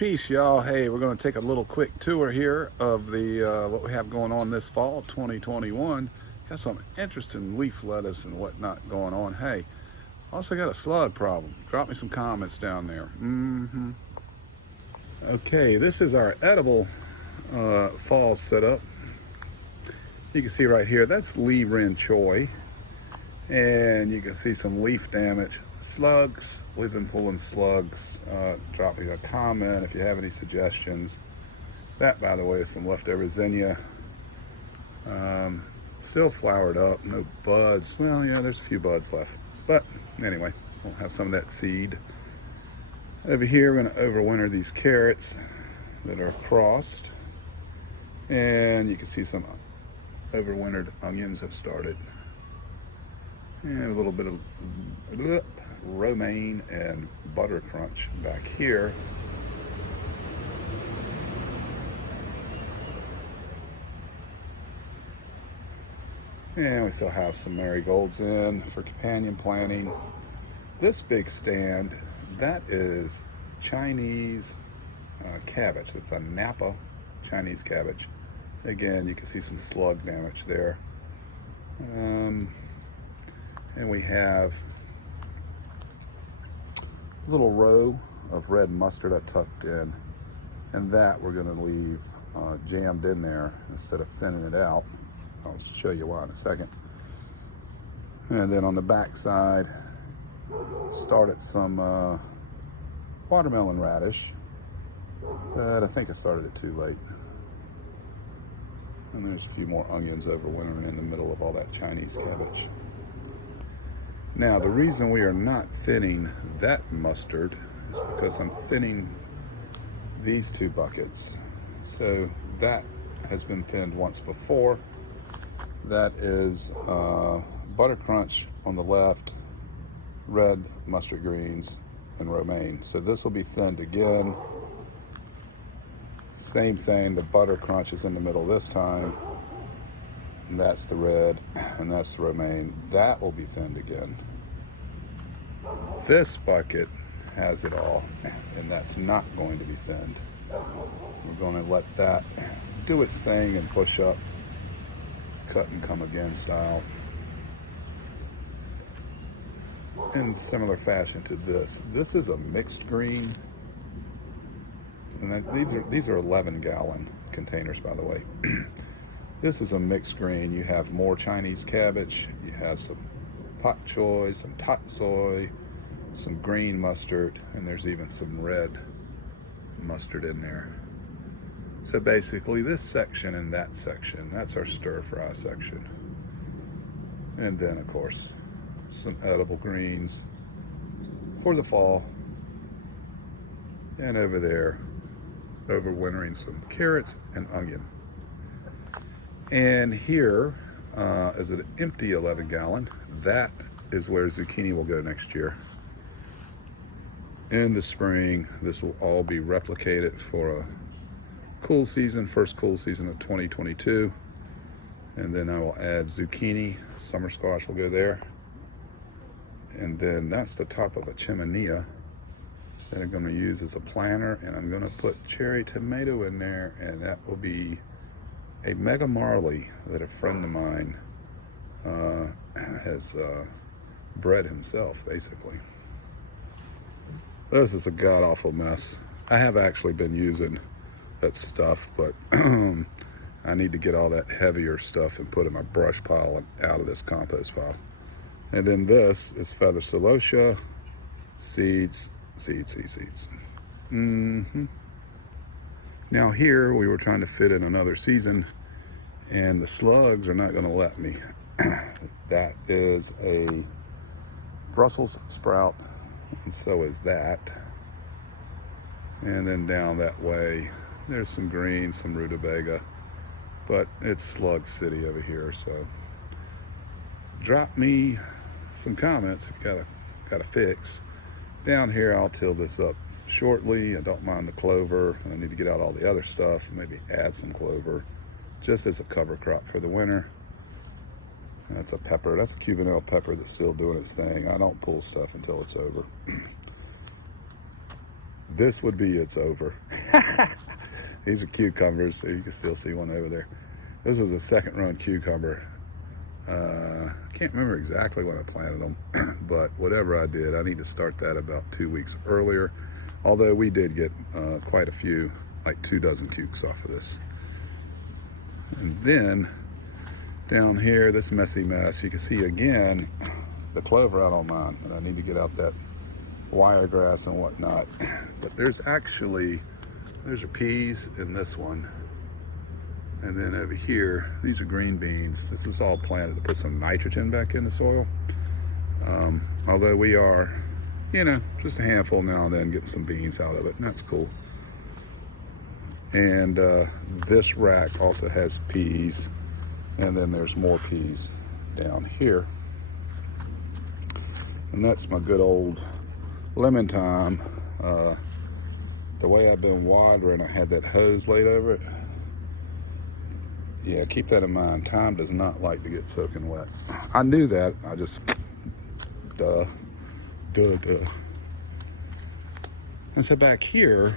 Peace, y'all. Hey, we're going to take a little quick tour here of the what we have going on this fall, 2021. Got some interesting leaf lettuce and whatnot going on. Hey, also got a slug problem. Drop me some comments down there. Okay, this is our edible fall setup. You can see right here, that's leafy choi. And you can see some leaf damage. Slugs, we've been pulling slugs. Drop me a comment if you have any suggestions. That, by the way, is some leftover zinnia. Still flowered up, no buds. Well, yeah, there's a few buds left. But anyway, we'll have some of that seed. Over here, we're gonna overwinter these carrots that are crossed. And you can see some overwintered onions have started. And a little bit of romaine and butter crunch back here. And we still have some marigolds in for companion planting. This big stand, that is Chinese cabbage. It's a Napa Chinese cabbage. Again, you can see some slug damage there. And we have a little row of red mustard I tucked in, and that we're going to leave jammed in there instead of thinning it out. I'll show you why in a second. And then on the back side, started some watermelon radish, but I think I started it too late. And there's a few more onions overwintering in the middle of all that Chinese cabbage. Now, the reason we are not thinning that mustard is because I'm thinning these two buckets. So that has been thinned once before. That is butter crunch on the left, red mustard greens, and romaine. So this will be thinned again. Same thing, the butter crunch is in the middle this time. And that's the red, and that's the romaine. That will be thinned again. This bucket has it all, and that's not going to be thinned. We're going to let that do its thing and push up, cut and come again style. In similar fashion to this. This is a mixed green. And these are 11-gallon containers, by the way. This is a mixed green. You have more Chinese cabbage. You have some pak choi, some tatsoi, some green mustard, and there's even some red mustard in there. So basically, this section and that section, that's our stir fry section. And then, of course, some edible greens for the fall. And over there, overwintering some carrots and onion. And here is an empty 11-gallon. That is where zucchini will go next year. In the spring, this will all be replicated for a cool season, first cool season of 2022. And then I will add zucchini, summer squash will go there. And then that's the top of a chimenea that I'm going to use as a planter, and I'm going to put cherry tomato in there, and that will be a mega marley that a friend of mine has bred himself, basically. This is a god-awful mess. I have actually been using that stuff, but I need to get all that heavier stuff and put in my brush pile and out of this compost pile. And then this is feather celosia, seeds. Now here we were trying to fit in another season, and the slugs are not going to let me. That is a Brussels sprout, and so is that. And then down that way, there's some green, some rutabaga, but it's slug city over here. So drop me some comments if you got a fix. Down here, I'll till this up shortly. I don't mind the clover. I need to get out all the other stuff, maybe add some clover just as a cover crop for the winter. That's a pepper. That's a Cubanelle pepper that's still doing its thing. I don't pull stuff until it's over. this would be its over. These are cucumbers, so you can still see one over there. This was a second run cucumber. I can't remember exactly when I planted them, but whatever I did, I need to start that about 2 weeks earlier. Although we did get quite a few, like 2 dozen cukes off of this. And then down here, this messy mess, you can see again the clover out on mine, and I need to get out that wiregrass and whatnot. But there's are peas in this one. And then over here, these are green beans. This was all planted to put some nitrogen back in the soil. Although we are, you know, just a handful now and then getting some beans out of it, and that's cool. And this rack also has peas, and then there's more peas down here. And that's my good old lemon thyme. The way I've been watering, I had that hose laid over it. Yeah, keep that in mind. Thyme does not like to get soaking wet. I knew that. I just, duh. And so back here,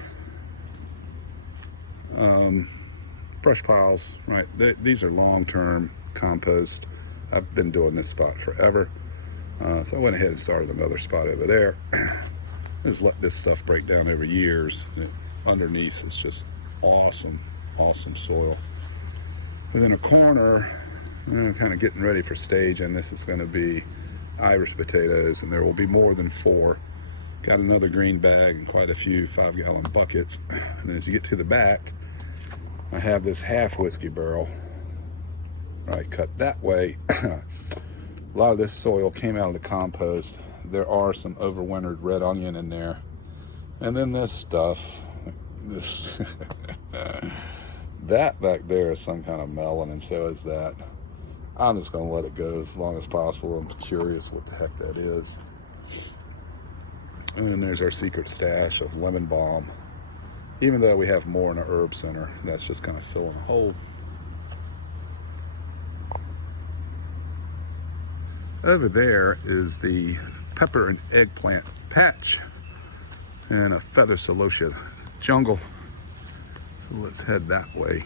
brush piles, right? These are long-term compost. I've been doing this spot forever. So I went ahead and started another spot over there. Just let this stuff break down over years. And underneath is just awesome, awesome soil. Within a corner, I'm kind of getting ready for stage, and this is going to be Irish potatoes, and there will be more than 4. Got another green bag and quite a few 5-gallon buckets. And then as you get to the back, I have this half whiskey barrel, right, cut that way. A lot of this soil came out of the compost. There are some overwintered red onion in there. And then this stuff, this that back there is some kind of melon, and so is that. I'm just going to let it go as long as possible. I'm curious what the heck that is. And then there's our secret stash of lemon balm. Even though we have more in the herb center, that's just kind of filling a hole. Over there is the pepper and eggplant patch and a feather celosia jungle. So let's head that way.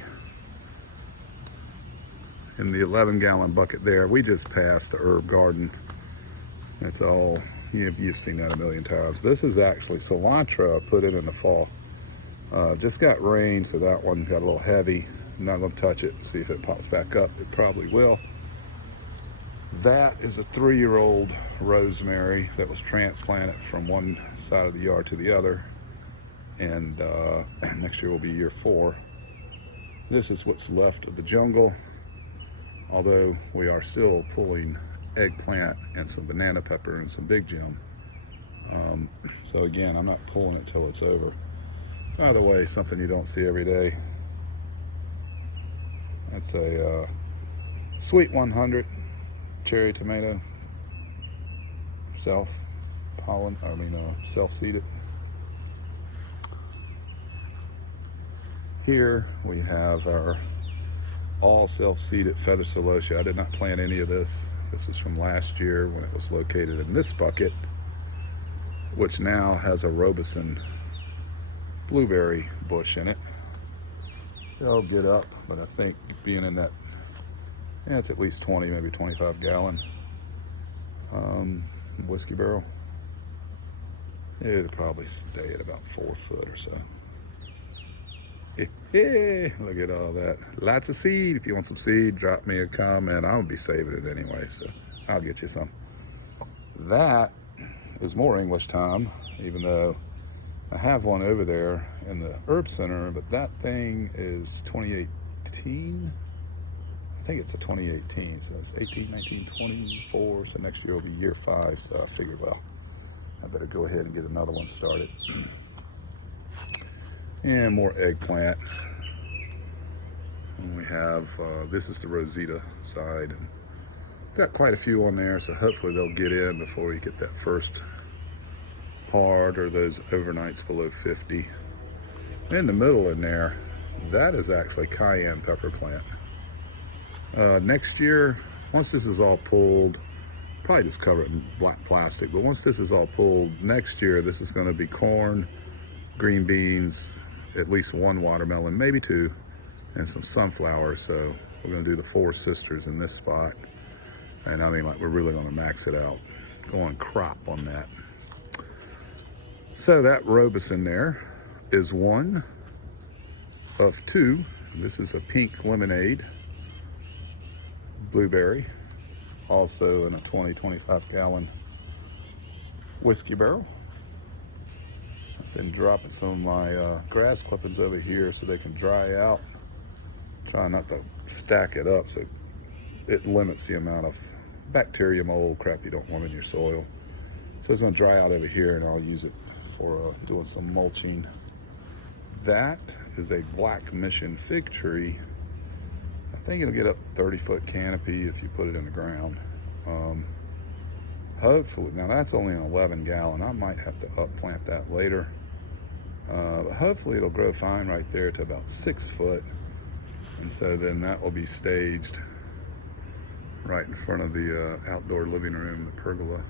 In the 11-gallon bucket there, we just passed the herb garden. That's all, you've seen that a million times. This is actually cilantro. I put it in the fall. Just got rain, so that one got a little heavy. I'm not gonna touch it, see if it pops back up. It probably will. That is a 3-year-old rosemary that was transplanted from one side of the yard to the other. And next year will be year 4. This is what's left of the jungle, although we are still pulling eggplant and some banana pepper and some big Jim. So again, I'm not pulling it till it's over. By the way, something you don't see every day. That's a Sweet 100 cherry tomato, self-seeded. Here we have our all self-seeded feather celosia. I did not plant any of this. This is from last year when it was located in this bucket, which now has a Robeson blueberry bush in it. It'll get up, but I think being in that, yeah, it's at least 20, maybe 25 gallon whiskey barrel. It'll probably stay at about 4 foot or so. Look at all that. Lots of seed. If you want some seed, drop me a comment. I'll be saving it anyway, so I'll get you some. That is more English thyme, even though I have one over there in the herb center, but that thing is 2018. I think it's a 2018, so it's 18, 19, 24, so next year will be year 5, so I figured, well, I better go ahead and get another one started. And more eggplant. And we have, this is the Rosita side. Got quite a few on there, so hopefully they'll get in before we get that first hard or those overnights below 50. In the middle in there, that is actually cayenne pepper plant. Next year, once this is all pulled, probably just cover it in black plastic, but once this is all pulled, next year this is going to be corn green beans, at least one watermelon, maybe two, and some sunflowers. So we're gonna do the Four Sisters in this spot. And I mean, like, we're really gonna max it out, going crop on that. So that Robuson there is one of two. This is a pink lemonade, blueberry, also in a 20-25 gallon whiskey barrel. I've been dropping some of my grass clippings over here so they can dry out. Try not to stack it up so it limits the amount of bacteria, mold, crap you don't want in your soil. So it's gonna dry out over here and I'll use it for doing some mulching. That is a Black Mission fig tree. I think it'll get up 30-foot canopy if you put it in the ground. Hopefully, now that's only an 11 gallon. I might have to upplant that later. But hopefully it'll grow fine right there to about 6 foot. And so then that will be staged right in front of the outdoor living room, the pergola,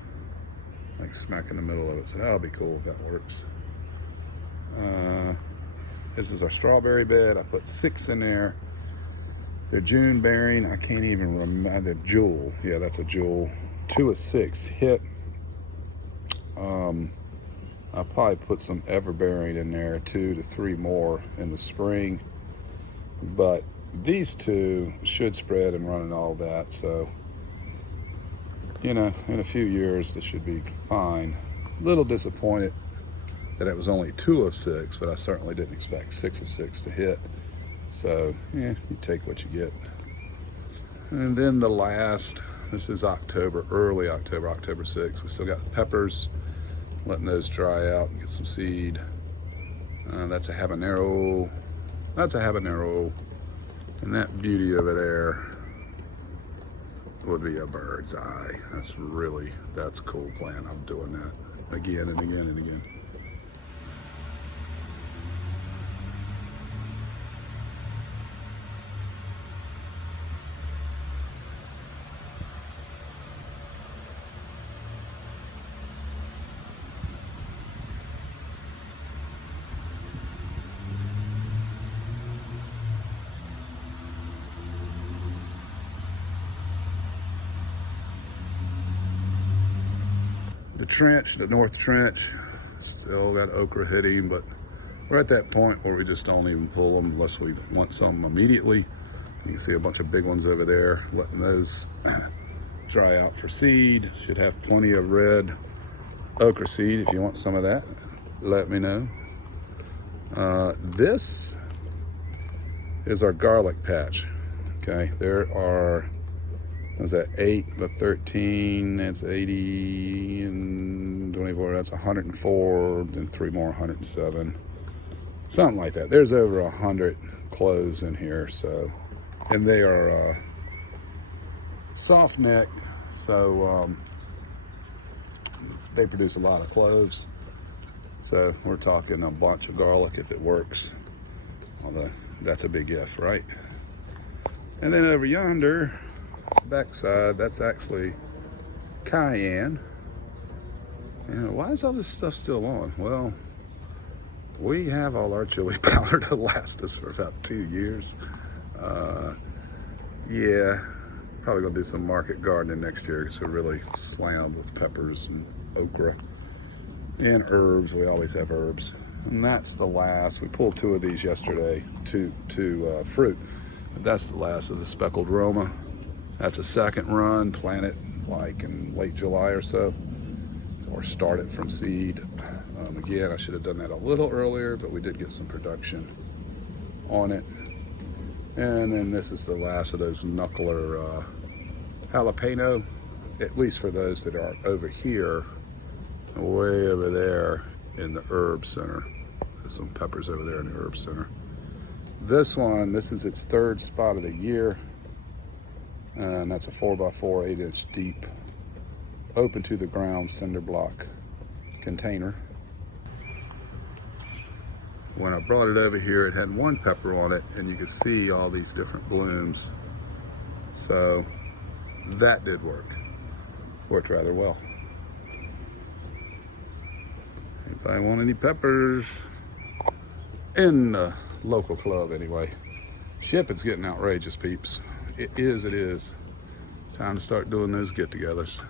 like smack in the middle of it. So that'll be cool if that works. This is our strawberry bed. I put 6 in there. They're June bearing. I can't even remember. The jewel. Yeah, that's a jewel. 2 of 6 hit. I'll probably put some everbearing in there, 2 to 3 more in the spring. But these two should spread and run and all that. So, you know, in a few years, this should be fine. A little disappointed that it was only 2 of 6, but I certainly didn't expect 6 of 6 to hit. So, yeah, you take what you get. And then the last, this is October, early October, October 6th. We still got the peppers, letting those dry out and get some seed. That's a habanero. That's a habanero. And that beauty over there would be a bird's eye. That's a cool plant. I'm doing that again and again and again. The trench, the north trench, still got okra hitting, but we're at that point where we just don't even pull them unless we want some immediately. You can see a bunch of big ones over there, letting those dry out for seed. Should have plenty of red okra seed. If you want some of that, let me know. This is our garlic patch. Okay, there are, was that 8 but 13, that's 80 and 24, that's 104, then 3 more, 107, something like that. There's over 100 cloves in here. So, and they are soft neck, so they produce a lot of cloves. So we're talking a bunch of garlic if it works, although that's a big if, right? And then over yonder, backside, that's actually cayenne. And why is all this stuff still on? Well, we have all our chili powder to last us for about 2 years. Yeah, probably gonna do some market gardening next year because we're really slammed with peppers and okra and herbs. We always have herbs. And that's the last. We pulled 2 of these yesterday, two fruit. But that's the last of the speckled Roma. That's a second run, plant it like in late July or so, or start it from seed. Again, I should have done that a little earlier, but we did get some production on it. And then this is the last of those knuckler jalapeno, at least for those that are over here, way over there in the herb center. There's some peppers over there in the herb center. This one, this is its 3rd spot of the year. And that's a 4x4, 8-inch deep, open to the ground cinder block container. When I brought it over here, it had 1 pepper on it, and you could see all these different blooms. So that did work. Worked rather well. Anybody want any peppers? in the local club anyway. Shipping's getting outrageous, peeps. It is. Time to start doing those get-togethers.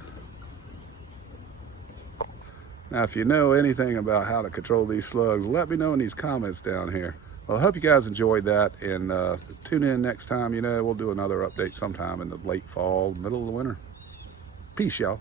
Now, if you know anything about how to control these slugs, let me know in these comments down here. Well, I hope you guys enjoyed that, and tune in next time. You know, we'll do another update sometime in the late fall, middle of the winter. Peace, y'all.